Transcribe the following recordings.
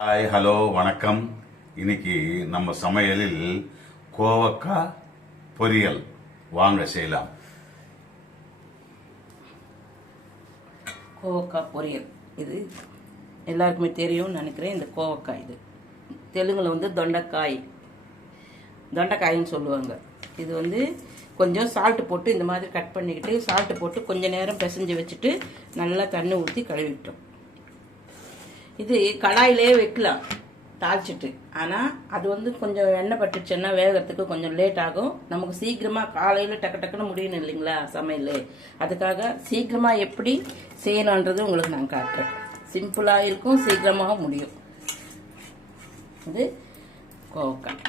Hi hello வணக்கம். இன்னைக்கு நம்ம சமையலில் கோவக்காய் பொரியல் வாங்க செய்யலாம். கோவக்காய் பொரியல் இது எல்லாருக்குமே தெரியும்னு நினைக்கிறேன். இந்த கோவக்காய் இது தெலுங்குல வந்து தொண்டைக்காயின்னு சொல்லுவாங்க. இது வந்து கொஞ்சம் சால்ட்டு போட்டு இந்த மாதிரி கட் பண்ணிக்கிட்டு சால்ட்டு போட்டு கொஞ்ச நேரம் பிசைஞ்சு வச்சுட்டு நல்லா தண்ணி ஊற்றி கழுவிட்டோம். இது கடாயிலே வைக்கலாம் தாளிச்சிட்டு. ஆனால் அது வந்து கொஞ்சம் எண்ணெய் பட்டுச்சுன்னா வேகிறதுக்கு கொஞ்சம் லேட் ஆகும். நமக்கு சீக்கிரமாக காலையில் டக்கு டக்குன்னு முடியணும் இல்லைங்களா சமையல். அதுக்காக சீக்கிரமாக எப்படி செய்யணுன்றது உங்களுக்கு நான் காட்டுறேன். சிம்பிளாக இருக்கும், சீக்கிரமாக முடியும். இது கோவக்காய்.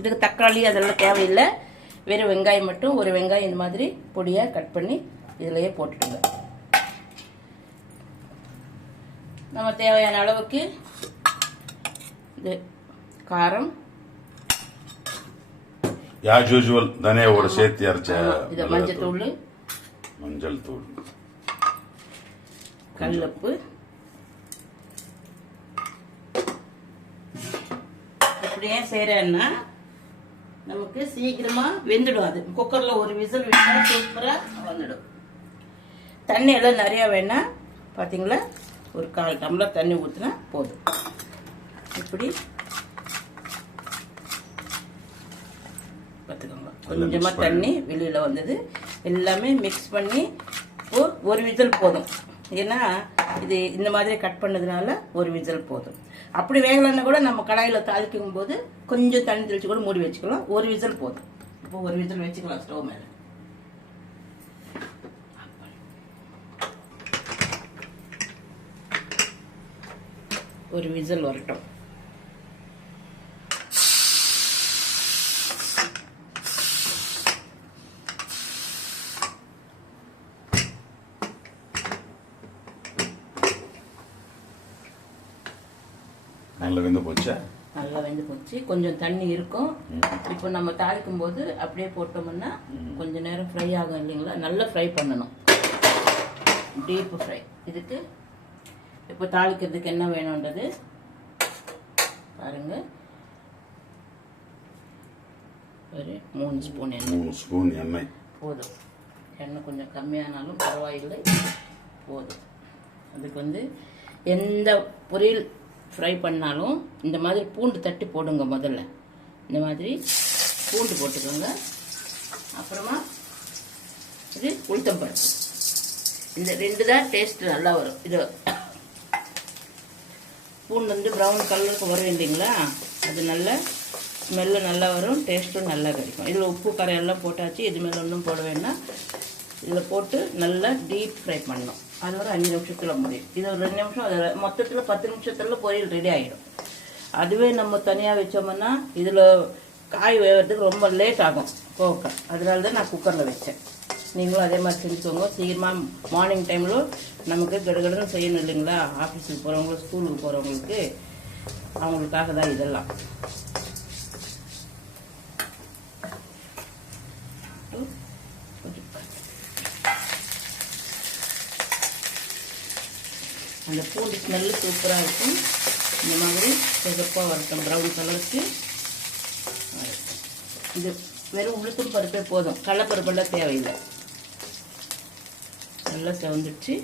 இதுக்கு தக்காளி அதெல்லாம் தேவையில்லை. வெறும் வெங்காயம் மட்டும், ஒரு வெங்காயம் இந்த மாதிரி பொடியாக கட் பண்ணி இதிலேயே போட்டுடுங்க. நம்ம தேவையான அளவுக்கு இது காரம், யாஸ் யூசுவல் தனியாவோட சேர்த்து அரைச்ச இது மஞ்சள் தூள், கல்லுப்பு. இப்படி ஏன் செய்யறேன்னா நமக்கு சீக்கிரமா வெந்துடும். அது குக்கர்ல ஒரு விசில் விட்டா சூப்பரா வந்துடும். தண்ணி எல்லாம் நிறைய வேணா பாத்தீங்களா, ஒரு 1/4 டம்ளர் தண்ணி ஊற்றினா போதும். இப்படி பார்த்துக்கோங்க. கொஞ்சமாக தண்ணி வெளியில் வந்தது. எல்லாமே மிக்ஸ் பண்ணி ஒரு விசில் போதும். ஏன்னா இது இந்த மாதிரி கட் பண்ணதுனால ஒரு விசில் போதும். அப்படி வேகலைன்னா கூட நம்ம கடாயில் தாளிக்கும் போது கொஞ்சம் தண்ணி தெளிச்சு கூட மூடி வச்சுக்கலாம். ஒரு விசில் போதும். இப்போ ஒரு விசில் வச்சுக்கலாம் ஸ்டவ் மேலே. ஒரு விசில் வரட்டும். நல்லா வெந்து போச்சு. நல்லா வெந்து போச்சு. கொஞ்சம் தண்ணி இருக்கும். இப்போ நம்ம தாளிக்கும் போது அப்படியே போட்டோம்னா கொஞ்ச நேரம் ஃப்ரை ஆகும் இல்லைங்களா. நல்லா ஃப்ரை பண்ணணும், டீப் ஃப்ரை. இதுக்கு இப்போ தாளிக்கிறதுக்கு என்ன வேணும்ன்றது பாருங்க. ஒரு 3 ஸ்பூன் எண்ணெய். 3 ஸ்பூன் எண்ணெய் போதும். எண்ணெய் கொஞ்சம் கம்மியானாலும் பரவாயில்லை, போதும். அதுக்கு வந்து எந்த பொரியல் ஃப்ரை பண்ணாலும் இந்த மாதிரி பூண்டு தட்டி போடுங்க. முதல்ல இந்த மாதிரி பூண்டு போட்டுக்கோங்க. அப்புறமா இது உளுத்தம்பருப்பு. இந்த 2 தான் டேஸ்ட் நல்லா வரும். இது பூண்டு வந்து ப்ரௌன் கலருக்கு வரும் இல்லைங்களா, அது நல்ல ஸ்மெல்லு நல்லா வரும், டேஸ்ட்டும் நல்லா கிடைக்கும். இதில் உப்பு கரையெல்லாம் போட்டாச்சு. இது மேலே ஒன்றும் போட வேண்டாம். இதில் போட்டு நல்லா டீப் ஃப்ரை பண்ணணும். அது ஒரு 5 நிமிஷத்தில் முடியும். இது ஒரு 2 நிமிஷம், அதில் மொத்தத்தில் 10 நிமிஷத்தில் பொரியல் ரெடி ஆகிடும். அதுவே நம்ம தனியாக வச்சோம்னா இதில் காய் வேகிறதுக்கு ரொம்ப லேட் ஆகும் கோவக்காய். அதனால தான் நான் குக்கரில் வச்சேன். நீங்களும் அதே மாதிரி செஞ்சுக்கோங்க. சீக்கிரமாக மார்னிங் டைமில் நமக்கு கடகடன்னு செய்யணும் இல்லைங்களா. ஆஃபீஸுக்கு போகிறவங்க, ஸ்கூலுக்கு போகிறவங்களுக்கு, அவங்களுக்காக தான் இதெல்லாம். அந்த பூண்டு ஸ்மெல்லு சூப்பராக இருக்கும். இந்த மாதிரி சிகப்பாக வரட்டும், ப்ரௌன் கலருக்கு. இது வெறும் உளுத்தும் பருப்பே போதும், கடலைப்பருப்பெல்லாம் தேவையில்லை. நல்லா செவந்துடுச்சு.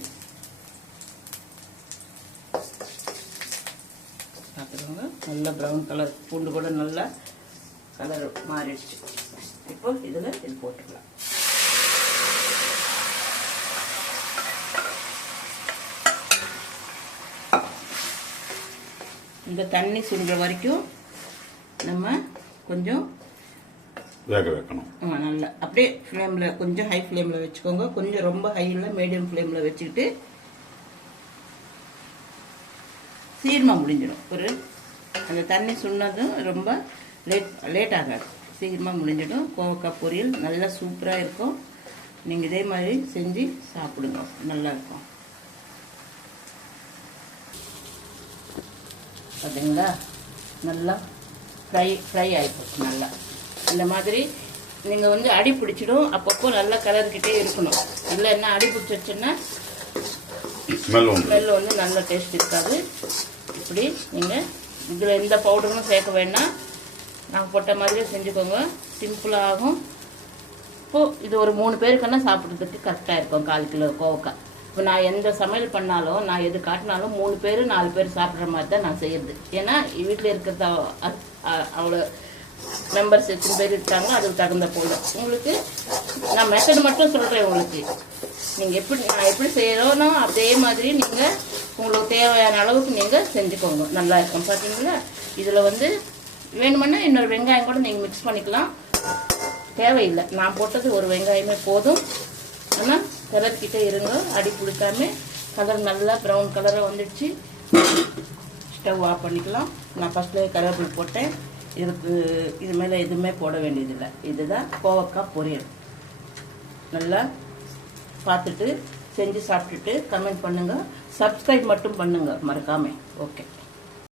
பார்த்துக்கோங்க, நல்லா ப்ரௌன் கலர் பூண்டு கூட நல்லா கலர் மாறிடுச்சு. இப்போ இதில் இது போட்டுக்கலாம். இந்த தண்ணி சுண்டுற வரைக்கும் நம்ம கொஞ்சம் வேக வைக்கணும். நல்லா அப்படியே ஃப்ளேமில் கொஞ்சம் ஹை ஃப்ளேமில் வச்சுக்கோங்க. கொஞ்சம் ரொம்ப ஹையில் மீடியம் ஃப்ளேமில் வச்சுக்கிட்டு சீக்கிரமாக முடிஞ்சிடும். ஒரு அந்த தண்ணி சுண்ணதும் ரொம்ப லேட் ஆகாது, சீக்கிரமாக முடிஞ்சிடும். கோவக்காய் பொரியல் நல்லா சூப்பராக இருக்கும். நீங்கள் இதே மாதிரி செஞ்சு சாப்பிடுங்க, நல்லாயிருக்கும். பார்த்தீங்களா, நல்லா ஃப்ரை ஆகிப்போச்சு. நல்லா இந்த மாதிரி நீங்கள் வந்து அடி பிடிச்சிடும். அப்பப்போ நல்லா கலர்கிட்டே இருக்கணும். இல்லைன்னா அடி பிடிச்சிருச்சுன்னா ஸ்மெல் வந்து நல்ல டேஸ்ட் இருக்காது. இப்படி நீங்கள் இதில் எந்த பவுடரும் சேர்க்க வேண்டாம், நான் போட்ட மாதிரியே செஞ்சுக்கோங்க, சிம்பிளாக ஆகும். இப்போது இது ஒரு 3 பேருக்குன்னா சாப்பிட்றதுக்கு கரெக்டாக இருக்கும் 1/4 கிலோ கோவக்காய். இப்போ நான் எந்த சமையல் பண்ணாலும் நான் எது காட்டினாலும் 3 பேர் 4 பேர் சாப்பிட்ற மாதிரி தான் நான் செய்யறது. ஏன்னா வீட்டில் இருக்கிறத அவ்வளோ மெம்பர்ஸ் எத்தனை பேர் இருக்காங்க அதுக்கு தகுந்த போதும். உங்களுக்கு நான் மெத்தட் மட்டும் சொல்கிறேன். உங்களுக்கு நீங்கள் நான் எப்படி செய்கிறோனோ அதே மாதிரி நீங்கள் உங்களுக்கு தேவையான அளவுக்கு நீங்கள் செஞ்சுக்கோங்க. நல்லா இருக்கும். பார்த்தீங்களா? இதில் வந்து வேணுமென்னா இன்னொரு வெங்காயம் கூட நீங்கள் மிக்ஸ் பண்ணிக்கலாம், தேவையில்லை. நான் போட்டது ஒரு வெங்காயமே போதும். ஆனால் கலர்கிட்டே இருங்க, அடி பிடிக்காம. கலர் நல்லா ப்ரௌன் கலராக வந்துடுச்சு. ஸ்டவ் ஆஃப் பண்ணிக்கலாம். நான் ஃபஸ்ட்லேயே கருவேப்பிலை போட்டேன். இது மேலே எதுவுமே போட வேண்டியதில்லை. இதுதான் கோவக்காய் பொரியல். நல்லா பார்த்துட்டு செஞ்சு சாப்பிட்டுட்டு கமெண்ட் பண்ணுங்கள். சப்ஸ்கிரைப் மட்டும் பண்ணுங்கள் மறக்காமல். ஓகே.